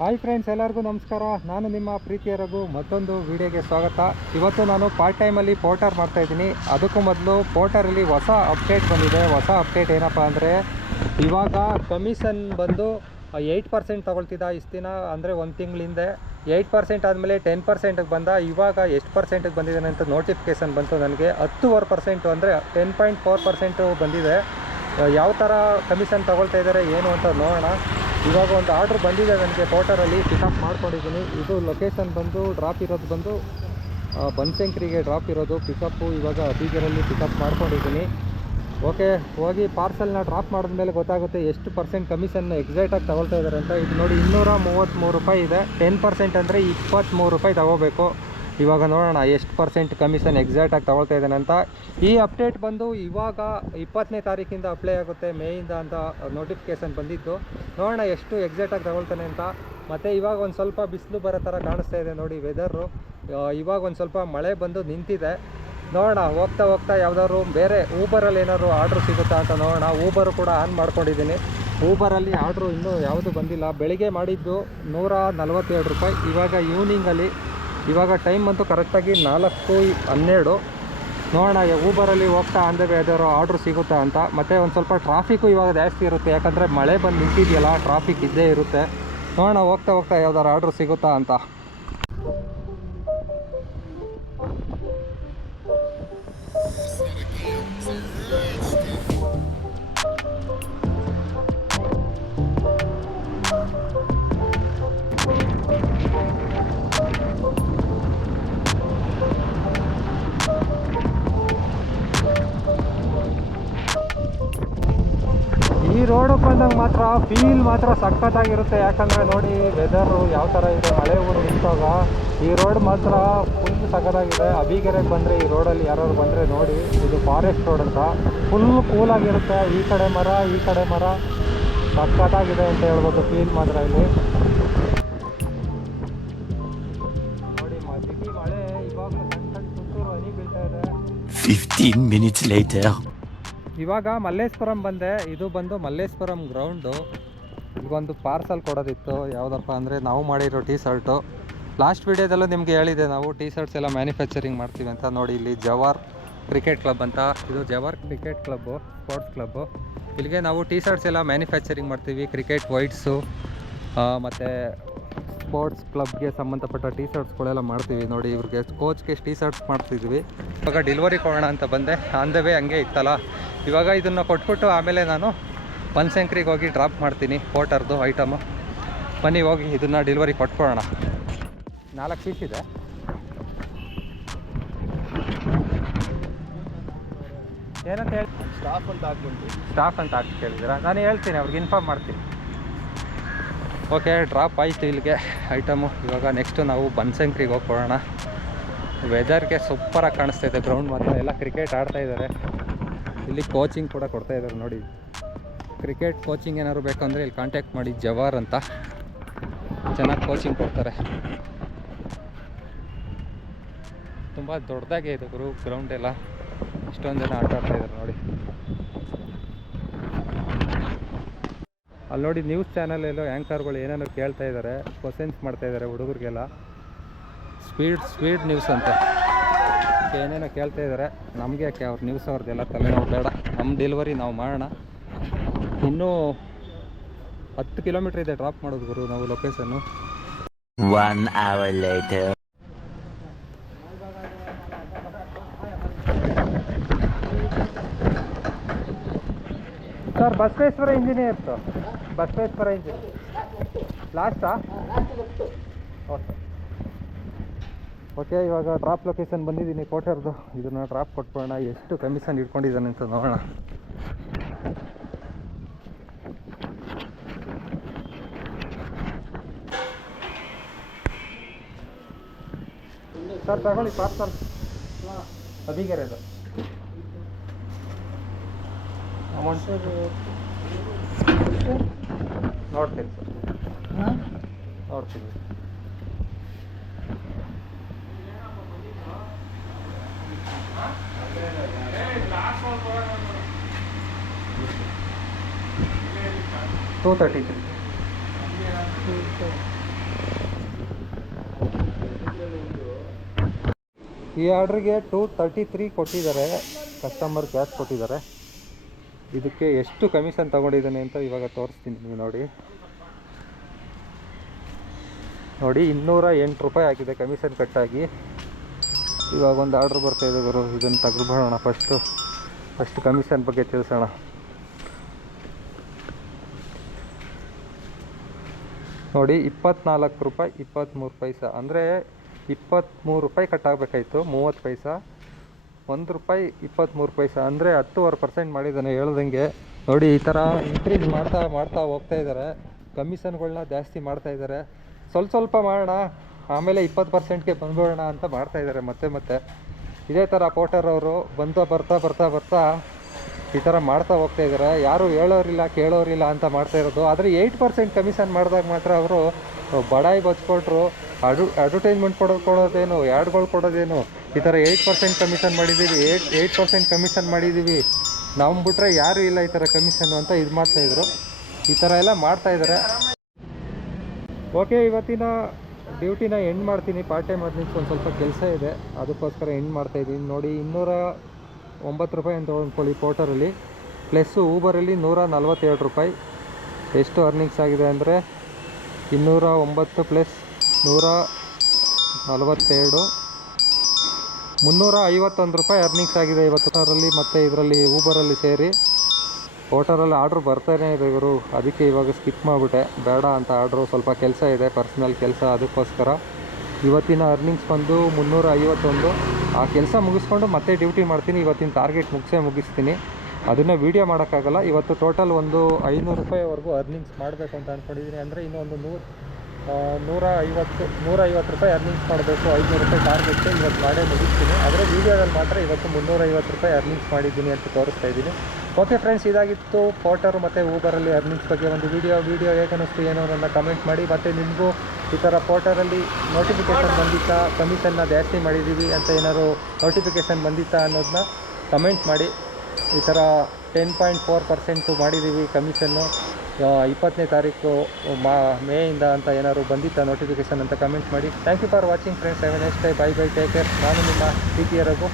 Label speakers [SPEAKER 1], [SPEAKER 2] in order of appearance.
[SPEAKER 1] Hi friends ಎಲ್ಲರಿಗೂ ನಮಸ್ಕಾರ. ನಾನು ನಿಮ್ಮ ಪ್ರೀತಿಯ ರಘು. ಮತ್ತೊಂದು ವಿಡಿಯೋಗೆ ಸ್ವಾಗತ. ಇವತ್ತು ನಾನು ಪಾರ್ಟ್ ಟೈಮಲ್ಲಿ ಪೋರ್ಟರ್ ಮಾಡ್ತಾ ಇದ್ದೀನಿ. ಅದಕ್ಕೂ ಮೊದಲು ಪೋರ್ಟರಲ್ಲಿ ಹೊಸ ಅಪ್ಡೇಟ್ ಬಂದಿದೆ. ಹೊಸ ಅಪ್ಡೇಟ್ ಏನಪ್ಪ ಅಂದರೆ, ಇವಾಗ ಕಮಿಷನ್ ಬಂದು ಏಯ್ಟ್ ಪರ್ಸೆಂಟ್ ತೊಗೊಳ್ತಿದ್ದ ಇಷ್ಟು ದಿನ, ಅಂದರೆ ಒಂದು ತಿಂಗಳಿಂದೆ. ಏಯ್ಟ್ ಪರ್ಸೆಂಟ್ ಆದಮೇಲೆ ಟೆನ್ ಪರ್ಸೆಂಟಿಗೆ ಬಂದ. ಇವಾಗ ಎಷ್ಟು ಪರ್ಸೆಂಟಿಗೆ ಬಂದಿದ್ದಾನೆ ಅಂತ ನೋಟಿಫಿಕೇಷನ್ ಬಂತು ನನಗೆ. ಹತ್ತುವರೆ ಪರ್ಸೆಂಟು ಅಂದರೆ ಟೆನ್ ಪಾಯಿಂಟ್ ಫೋರ್ ಪರ್ಸೆಂಟು ಬಂದಿದೆ. ಯಾವ ಥರ ಕಮಿಷನ್ ತೊಗೊಳ್ತಾ ಇದ್ದಾರೆ ಏನು ಅಂತ ನೋಡೋಣ. ಇವಾಗ ಒಂದು ಆರ್ಡ್ರ್ ಬಂದಿದೆ ನನಗೆ ಕೋಟರಲ್ಲಿ ಪಿಕಪ್ ಮಾಡ್ಕೊಂಡಿದ್ದೀನಿ. ಇದು ಲೊಕೇಶನ್ ಬಂದು ಡ್ರಾಪ್ ಇರೋದು ಬಂದು ಬನ್ಸೆಂಕ್ರಿಗೆ ಡ್ರಾಪ್ ಇರೋದು. ಪಿಕಪ್ಪು ಇವಾಗ ಬೀಗರಲ್ಲಿ ಪಿಕಪ್ ಮಾಡ್ಕೊಂಡಿದ್ದೀನಿ. ಓಕೆ ಹೋಗಿ ಪಾರ್ಸೆಲ್ನ ಡ್ರಾಪ್ ಮಾಡಿದ್ಮೇಲೆ ಗೊತ್ತಾಗುತ್ತೆ ಎಷ್ಟು ಪರ್ಸೆಂಟ್ ಕಮಿಷನ್ ಎಕ್ಸಾಕ್ಟಾಗಿ ತಗೊಳ್ತಾ ಇದ್ದಾರೆ ಅಂತ. ಇದು ನೋಡಿ ಇನ್ನೂರ ಮೂವತ್ತ್ಮೂರು ರೂಪಾಯಿ ಇದೆ. ಟೆನ್ ಪರ್ಸೆಂಟ್ ಅಂದರೆ ಇಪ್ಪತ್ತ್ಮೂರು ರೂಪಾಯಿ ತಗೋಬೇಕು. ಇವಾಗ ನೋಡೋಣ ಎಷ್ಟು ಪರ್ಸೆಂಟ್ ಕಮಿಷನ್ ಎಕ್ಸಾಕ್ಟಾಗಿ ತಗೊಳ್ತಾ ಇದ್ದಾನೆ ಅಂತ. ಈ ಅಪ್ಡೇಟ್ ಬಂದು ಇವಾಗ ಇಪ್ಪತ್ತನೇ ತಾರೀಕಿಂದ ಅಪ್ಲೈ ಆಗುತ್ತೆ, ಮೇಯಿಂದ ಅಂತ ನೋಟಿಫಿಕೇಷನ್ ಬಂದಿತ್ತು ನೋಡೋಣ ಎಷ್ಟು ಎಕ್ಸಾಕ್ಟಾಗಿ ತಗೊಳ್ತಾನೆ ಅಂತ. ಮತ್ತು ಇವಾಗ ಒಂದು ಸ್ವಲ್ಪ ಬಿಸಿಲು ಬರೋ ಥರ ಕಾಣಿಸ್ತಾ ಇದೆ ನೋಡಿ ವೆದರು ಇವಾಗ ಒಂದು ಸ್ವಲ್ಪ ಮಳೆ ಬಂದು ನಿಂತಿದೆ. ನೋಡೋಣ, ಹೋಗ್ತಾ ಹೋಗ್ತಾ ಯಾವುದಾದ್ರು ಬೇರೆ ಊಬರಲ್ಲಿ ಏನಾದ್ರು ಆರ್ಡ್ರ್ ಸಿಗುತ್ತಾ ಅಂತ ನೋಡೋಣ. ಊಬರು ಕೂಡ ಆನ್ ಮಾಡ್ಕೊಂಡಿದ್ದೀನಿ. ಊಬರಲ್ಲಿ ಆರ್ಡ್ರು ಇನ್ನೂ ಯಾವುದು ಬಂದಿಲ್ಲ. ಬೆಳಿಗ್ಗೆ ಮಾಡಿದ್ದು ನೂರ ನಲವತ್ತೇಳು ರೂಪಾಯಿ. ಇವಾಗ ಈವ್ನಿಂಗಲ್ಲಿ ಇವಾಗ ಟೈಮ್ ಬಂತು ಕರೆಕ್ಟಾಗಿ ನಾಲ್ಕು ಹನ್ನೆರಡು. ನೋಡೋಣ ಊಬರಲ್ಲಿ ಹೋಗ್ತಾ ಅಂದೇ ಯಾವ್ದಾದ್ರು ಆರ್ಡ್ರ್ ಸಿಗುತ್ತಾ ಅಂತ. ಮತ್ತು ಒಂದು ಸ್ವಲ್ಪ ಟ್ರಾಫಿಕ್ಕು ಇವಾಗ ಜಾಸ್ತಿ ಇರುತ್ತೆ. ಯಾಕಂದರೆ ಮಳೆ ಬಂದು ನಿಂತಿದೆಯಲ್ಲ ಟ್ರಾಫಿಕ್ ಇದ್ದೇ ಇರುತ್ತೆ. ನೋಡೋಣ, ಹೋಗ್ತಾ ಹೋಗ್ತಾ ಯಾವ್ದಾರು ಆರ್ಡ್ರ್ ಸಿಗುತ್ತಾ ಅಂತ. ಈ ರೋಡಕ್ಕೆ ಬಂದಂಗೆ ಮಾತ್ರ ಫೀಲ್ ಮಾತ್ರ ಸಖತ್ತಾಗಿರುತ್ತೆ. ಯಾಕಂದರೆ ನೋಡಿ ವೆದರು ಯಾವ ಥರ ಇದೆ ಮಳೆ ಊರು ನಿಂತಾಗ ಈ ರೋಡ್ ಮಾತ್ರ ಫುಲ್ ಸಖತ್ತಾಗಿದೆ. ಅಬಿಗೆರೆಗೆ ಬಂದರೆ ಈ ರೋಡಲ್ಲಿ ಯಾರಾದ್ರು ಬಂದರೆ ನೋಡಿ, ಇದು ಫಾರೆಸ್ಟ್ ರೋಡ್ ಅಂತ. ಫುಲ್ ಕೂಲಾಗಿರುತ್ತೆ ಈ ಕಡೆ ಮರ, ಈ ಕಡೆ ಮರ. ಸಖತ್ತಾಗಿದೆ ಅಂತ ಹೇಳ್ಬೋದು ಫೀಲ್ ಮಾತ್ರ ಇಲ್ಲಿ. ನೋಡಿ ಮಳೆ ಇವಾಗ ಸಣ್ಣ ಸಣ್ಣ ತುಂತುರು ಹನಿ ಬೀಳ್ತಾ ಇದೆ.
[SPEAKER 2] 15 minutes later.
[SPEAKER 1] ಇವಾಗ ಮಲ್ಲೇಶ್ವರಂ ಬಂದೆ. ಇದು ಬಂದು ಮಲ್ಲೇಶ್ವರಂ ಗ್ರೌಂಡು ಈಗೊಂದು ಪಾರ್ಸಲ್ ಕೊಡೋದಿತ್ತು. ಯಾವುದಪ್ಪ ಅಂದರೆ ನಾವು ಮಾಡಿರೋ ಟೀ ಶರ್ಟು ಲಾಸ್ಟ್ ವಿಡಿಯೋದಲ್ಲೂ ನಿಮಗೆ ಹೇಳಿದೆ ನಾವು ಟೀ ಶರ್ಟ್ಸ್ ಎಲ್ಲ ಮ್ಯಾನುಫ್ಯಾಕ್ಚರಿಂಗ್ ಮಾಡ್ತೀವಿ ಅಂತ. ನೋಡಿ ಇಲ್ಲಿ ಜವಾರ್ ಕ್ರಿಕೆಟ್ ಕ್ಲಬ್ ಅಂತ. ಇದು Jawar cricket club sports club ಇಲ್ಲಿಗೆ ನಾವು ಟೀ ಶರ್ಟ್ಸ್ ಎಲ್ಲ ಮ್ಯಾನುಫ್ಯಾಕ್ಚರಿಂಗ್ ಮಾಡ್ತೀವಿ. ಕ್ರಿಕೆಟ್ ವೈಟ್ಸು ಮತ್ತು ಸ್ಪೋರ್ಟ್ಸ್ ಕ್ಲಬ್ಗೆ ಸಂಬಂಧಪಟ್ಟ ಟೀ ಶರ್ಟ್ಸ್ಗಳೆಲ್ಲ ಮಾಡ್ತೀವಿ. ನೋಡಿ ಇವ್ರಿಗೆ ಕೋಚ್ಗೆ ಟೀ ಶರ್ಟ್ಸ್ ಮಾಡ್ತಿದ್ವಿ. ಇವಾಗ ಡೆಲಿವರಿ ಕೊಡೋಣ ಅಂತ ಬಂದೆ. ಆನ್ ದ ವೇ ಹಂಗೆ ಇತ್ತಲ್ಲ. ಇವಾಗ ಇದನ್ನು ಕೊಟ್ಬಿಟ್ಟು ಆಮೇಲೆ ನಾನು ಪನ್ಸಂಕ್ರಿಗೆ ಹೋಗಿ ಡ್ರಾಪ್ ಮಾಡ್ತೀನಿ ಕೋಟರ್ದು ಐಟಮು ಬನ್ನಿ ಹೋಗಿ ಇದನ್ನು ಡೆಲಿವರಿ ಕೊಟ್ಕೊಳ್ಳೋಣ. ನಾಲ್ಕು ಪೀಸ್ ಇದೆ. ಏನಂತ ಹೇಳಿ?
[SPEAKER 3] ಸ್ಟಾಫ್ ಅಂತ ಹಾಕ್ಬಿಟ್ಟು.
[SPEAKER 1] ಸ್ಟಾಫ್ ಅಂತ ಹಾಕಿ ಕೇಳಿದ್ದೀರಾ? ನಾನು ಹೇಳ್ತೀನಿ ಅವ್ರಿಗೆ ಇನ್ಫಾರ್ಮ್ ಮಾಡ್ತೀನಿ. ಓಕೆ ಡ್ರಾಪ್ ಆಯಿತು ಇಲ್ಲಿಗೆ ಐಟಮು ಇವಾಗ ನೆಕ್ಸ್ಟು ನಾವು ಬನ್ಸಂಕ್ರಿಗೆ ಹೋಗ್ಕೊಳ್ಳೋಣ. ವೆದರ್ಗೆ ಸೂಪರಾಗಿ ಕಾಣಿಸ್ತಾ ಇದೆ ಗ್ರೌಂಡ್ ಮಾತ್ರ. ಎಲ್ಲ ಕ್ರಿಕೆಟ್ ಆಡ್ತಾ ಇದ್ದಾರೆ. ಇಲ್ಲಿ ಕೋಚಿಂಗ್ ಕೂಡ ಕೊಡ್ತಾ ಇದ್ದಾರೆ ನೋಡಿ. ಕ್ರಿಕೆಟ್ ಕೋಚಿಂಗ್ ಏನಾದ್ರು ಬೇಕಂದರೆ ಇಲ್ಲಿ ಕಾಂಟ್ಯಾಕ್ಟ್ ಮಾಡಿ. ಜವಾರ್ ಅಂತ. ಚೆನ್ನಾಗಿ ಕೋಚಿಂಗ್ ಕೊಡ್ತಾರೆ. ತುಂಬ ದೊಡ್ಡದಾಗೆ ಇದೆ ಗುರು ಗ್ರೌಂಡ್ ಎಲ್ಲ. ಇಷ್ಟೊಂದು ಜನ ಆಟ ಆಡ್ತಾ ಇದ್ದಾರೆ ನೋಡಿ. ಅಲ್ಲಿ ನೋಡಿ ನ್ಯೂಸ್ ಚಾನಲಲ್ಲೂ ಆ್ಯಂಕರ್ಗಳು ಏನೇನೋ ಕೇಳ್ತಾ ಇದ್ದಾರೆ ಕ್ವಶನ್ಸ್ ಮಾಡ್ತಾ ಇದ್ದಾರೆ ಹುಡುಗರಿಗೆಲ್ಲ. ಸ್ಪೀಡ್ ಸ್ಪೀಡ್ ನ್ಯೂಸ್ ಅಂತ. ಏನೇನೋ ಕೇಳ್ತಾ ಇದ್ದಾರೆ ನಮಗೆ ಯಾಕೆ ಅವ್ರ ನ್ಯೂಸ್ ಅವ್ರದ್ದೆಲ್ಲ ತಲೆನೋವು ಬೇಡ. ನಮ್ಮ ಡೆಲಿವರಿ ನಾವು ಮಾಡೋಣ. ಇನ್ನೂ ಹತ್ತು ಕಿಲೋಮೀಟ್ರ್ ಇದೆ ಡ್ರಾಪ್ ಮಾಡೋದು ಗುರು ನಾವು location
[SPEAKER 2] one hour later.
[SPEAKER 1] Sir Basaveshwara engineers Basaveshwara engineer ಲಾಸ್ಟಾ okay okay ಇವಾಗ ಡ್ರಾಪ್ ಲೊಕೇಶನ್ ಬಂದಿದ್ದೀನಿ ಕೋಟೆರ್ದು ಇದನ್ನು ಡ್ರಾಪ್ ಕೊಟ್ಬಿಡೋಣ. ಎಷ್ಟು ಕಮಿಷನ್ ಇಟ್ಕೊಂಡಿದ್ದಾನೆ ಅಂತ ನೋಡೋಣ. ಸರ್ ತಗೊಳ್ಳಿ ಪಾರ್ಸಲ್ ಅದಿಗೆರೆದು ಅಮೌಂಟ್ ನೋಡ್ತೀನಿ ಸರ್ ನೋಡ್ತೀನಿ. ಟೂ ತರ್ಟಿ ತ್ರೀ ಈ ಆರ್ಡ್ರಿಗೆ ಟೂ ತರ್ಟಿ ತ್ರೀ ಕೊಟ್ಟಿದ್ದಾರೆ. ಕಸ್ಟಮರ್ ಕ್ಯಾಶ್ ಕೊಟ್ಟಿದ್ದಾರೆ. ಇದಕ್ಕೆ ಎಷ್ಟು ಕಮಿಷನ್ ತಗೊಂಡಿದ್ದೀನಿ ಅಂತ ಇವಾಗ ತೋರಿಸ್ತೀನಿ ನಿಮಗೆ ನೋಡಿ. ನೋಡಿ, ಇನ್ನೂರ ಎಂಟು ರೂಪಾಯಿ ಆಗಿದೆ ಕಮಿಷನ್ ಕಟ್ಟಾಗಿ ಇವಾಗ ಒಂದು ಆರ್ಡ್ರ್ ಬರ್ತಾ ಇದೆ ಗುರು. ಇದನ್ನು ತೆಗೆದುಬಿಡೋಣ ಫಸ್ಟು ಫಸ್ಟ್ ಕಮಿಷನ್ ಬಗ್ಗೆ ತಿಳಿಸೋಣ. ನೋಡಿ, ಇಪ್ಪತ್ನಾಲ್ಕು ರೂಪಾಯಿ ಇಪ್ಪತ್ತ್ಮೂರು ಪೈಸ. ಅಂದರೆ ಇಪ್ಪತ್ತ್ಮೂರು ರೂಪಾಯಿ ಕಟ್ಟಾಗಬೇಕಾಯ್ತು ಮೂವತ್ತು ಪೈಸ. ಒಂದು ರೂಪಾಯಿ ಇಪ್ಪತ್ತ್ಮೂರು ಪೈಸ. ಅಂದರೆ ಹತ್ತುವರೆ ಪರ್ಸೆಂಟ್ ಮಾಡಿದ್ದಾನೆ ಹೇಳ್ದಂಗೆ. ನೋಡಿ, ಈ ಥರ ಇನ್ಕ್ರೀಸ್ ಮಾಡ್ತಾ ಮಾಡ್ತಾ ಹೋಗ್ತಾ ಇದ್ದಾರೆ. ಕಮಿಷನ್ಗಳನ್ನ ಜಾಸ್ತಿ ಮಾಡ್ತಾ ಇದ್ದಾರೆ. ಸ್ವಲ್ಪ ಸ್ವಲ್ಪ ಮಾಡೋಣ. ಆಮೇಲೆ ಇಪ್ಪತ್ತು ಪರ್ಸೆಂಟ್ಗೆ ಬಂದ್ಬಿಡೋಣ ಅಂತ ಮಾಡ್ತಾ ಇದ್ದಾರೆ ಮತ್ತೆ ಮತ್ತೆ. ಇದೇ ಥರ ಕೋಟರ್ ಅವರು ಬಂತಾ ಬರ್ತಾ ಬರ್ತಾ ಬರ್ತಾ ಈ ಥರ ಮಾಡ್ತಾ ಹೋಗ್ತಾ ಇದ್ದಾರೆ ಯಾರು ಹೇಳೋರಿಲ್ಲ, ಕೇಳೋರಿಲ್ಲ ಅಂತ ಮಾಡ್ತಾ ಇರೋದು. ಆದರೆ ಏಯ್ಟ್ ಪರ್ಸೆಂಟ್ ಕಮಿಷನ್ ಮಾಡಿದಾಗ ಮಾತ್ರ ಅವರು ಬಡಾಯಿ ಬಚ್ಕೊಟ್ರು. ಅಡು ಅಡ್ವರ್ಟೈಸ್ಮೆಂಟ್ ಕೊಡೋದು ಕೊಡೋದೇನು ಆ್ಯಡ್ಗಳು ಕೊಡೋದೇನು? ಈ ಥರ ಏಯ್ಟ್ ಪರ್ಸೆಂಟ್ ಕಮಿಷನ್ ಮಾಡಿದ್ದೀವಿ ಏಯ್ಟ್ ಏಯ್ಟ್ ಪರ್ಸೆಂಟ್ ಕಮಿಷನ್ ಮಾಡಿದ್ದೀವಿ ನಾವು ಬಿಟ್ಟರೆ ಯಾರೂ ಇಲ್ಲ ಈ ಥರ ಕಮಿಷನ್ ಅಂತ ಇದು ಮಾಡ್ತಾಯಿದ್ರು ಈ ಥರ ಎಲ್ಲ ಮಾಡ್ತಾಯಿದ್ದಾರೆ ಓಕೆ ಇವತ್ತಿನ ಡ್ಯೂಟಿನ ಎಂಡ್ ಮಾಡ್ತೀನಿ ಪಾರ್ಟ್ ಟೈಮ್ ಅರ್ನಿಂಗ್ಸ್ ಒಂದು ಸ್ವಲ್ಪ ಕೆಲಸ ಇದೆ, ಅದಕ್ಕೋಸ್ಕರ ಎಂಡ್ ಮಾಡ್ತಾ ಇದ್ದೀನಿ. ನೋಡಿ, ಇನ್ನೂರ ಒಂಬತ್ತು ರೂಪಾಯಿ ಅಂತ ಅಂದ್ಕೊಳ್ಳಿ ಪೋಟರಲ್ಲಿ ಪ್ಲಸ್ಸು ಊಬರಲ್ಲಿ ನೂರ ನಲ್ವತ್ತೇಳು ರೂಪಾಯಿ. ಎಷ್ಟು ಅರ್ನಿಂಗ್ಸ್ ಆಗಿದೆ ಅಂದರೆ ಇನ್ನೂರ ಒಂಬತ್ತು ಪ್ಲಸ್ ನೂರ ನಲವತ್ತೆರಡು. ಮುನ್ನೂರ ಐವತ್ತೊಂದು ರೂಪಾಯಿ ಅರ್ನಿಂಗ್ಸ್ ಆಗಿದೆ ಇವತ್ತರಲ್ಲಿ ಮತ್ತು ಇದರಲ್ಲಿ ಊಬರಲ್ಲಿ ಸೇರಿ. ಹೋಟರಲ್ಲಿ ಆರ್ಡ್ರ್ ಬರ್ತಾನೆ ಇದೆ ಇವರು. ಅದಕ್ಕೆ ಇವಾಗ ಸ್ಕಿಪ್ ಮಾಡಿಬಿಟ್ಟೆ. ಬೇಡ ಅಂತ ಆರ್ಡ್ರು. ಸ್ವಲ್ಪ ಕೆಲಸ ಇದೆ ಪರ್ಸ್ನಲ್ ಕೆಲಸ ಅದಕ್ಕೋಸ್ಕರ. ಇವತ್ತಿನ ಅರ್ನಿಂಗ್ಸ್ ಬಂದು ಮುನ್ನೂರ ಐವತ್ತೊಂದು ಆ ಕೆಲಸ ಮುಗಿಸ್ಕೊಂಡು ಮತ್ತೆ ಡ್ಯೂಟಿ ಮಾಡ್ತೀನಿ. ಇವತ್ತಿನ ಟಾರ್ಗೆಟ್ ಮುಗಿಸೇ ಮುಗಿಸ್ತೀನಿ. ಅದನ್ನು ವೀಡಿಯೋ ಮಾಡೋಕ್ಕಾಗಲ್ಲ. ಇವತ್ತು ಟೋಟಲ್ ಒಂದು ಐನೂರು ರೂಪಾಯಿವರೆಗೂ ಅರ್ನಿಂಗ್ಸ್ ಮಾಡಬೇಕು ಅಂತ ಅಂದ್ಕೊಂಡಿದ್ದೀನಿ ಅಂದರೆ ಇನ್ನೊಂದು ನೂರು ನೂರ ಐವತ್ತು ನೂರ ಐವತ್ತು ರೂಪಾಯಿ ಅರ್ನಿಂಗ್ಸ್ ಮಾಡಬೇಕು. ಐನೂರು ರೂಪಾಯಿ ಟಾರ್ಗೆಟ್ ಇವತ್ತು ಮಾಡೇ ಮುಗಿಸ್ತೀನಿ. ಆದರೆ ವೀಡಿಯೋದಲ್ಲಿ ಮಾತ್ರ ಇವತ್ತು ಮುನ್ನೂರ ಐವತ್ತು ರೂಪಾಯಿ ಅರ್ನಿಂಗ್ಸ್ ಮಾಡಿದ್ದೀನಿ ಅಂತ ತೋರಿಸ್ತಾ ಇದ್ದೀನಿ. ಓಕೆ ಫ್ರೆಂಡ್ಸ್ ಇದಾಗಿತ್ತು ಪೋಟರ್ ಮತ್ತು ಊಬರಲ್ಲಿ ಅರ್ನಿಂಗ್ಸ್ ಬಗ್ಗೆ ಒಂದು ವೀಡಿಯೋ ವೀಡಿಯೋ ಹೇಗೆ ಅನ್ನಿಸ್ತು ಏನೋ ನನ್ನ ಕಮೆಂಟ್ ಮಾಡಿ. ಮತ್ತು ನಿಮಗೂ ಈ ಥರ ಪೋಟರಲ್ಲಿ ನೋಟಿಫಿಕೇಷನ್ ಬಂದಿತ್ತಾ? ಕಮಿಷನ್ನ ಜಾಸ್ತಿ ಮಾಡಿದ್ದೀವಿ ಅಂತ ಏನಾದ್ರು ನೋಟಿಫಿಕೇಷನ್ ಬಂದಿತ್ತಾ ಅನ್ನೋದನ್ನ ಕಮೆಂಟ್ ಮಾಡಿ. ಈ ಥರ ಟೆನ್ ಪಾಯಿಂಟ್ ಫೋರ್ ಪರ್ಸೆಂಟು ಮಾಡಿದ್ದೀವಿ ಕಮಿಷನ್ನು ಇಪ್ಪತ್ತನೇ ತಾರೀಕು ಮಾ ಮೇಯಿಂದ ಅಂತ ಏನಾದ್ರು ಬಂದಿತ್ತಾ ನೋಟಿಫಿಕೇಷನ್ ಅಂತ ಕಮೆಂಟ್ ಮಾಡಿ. Thank you for watching friends have next time bye bye take care ನಾನು ನಿಮ್ಮ ಪ್ರೀತಿಯ ರಘು.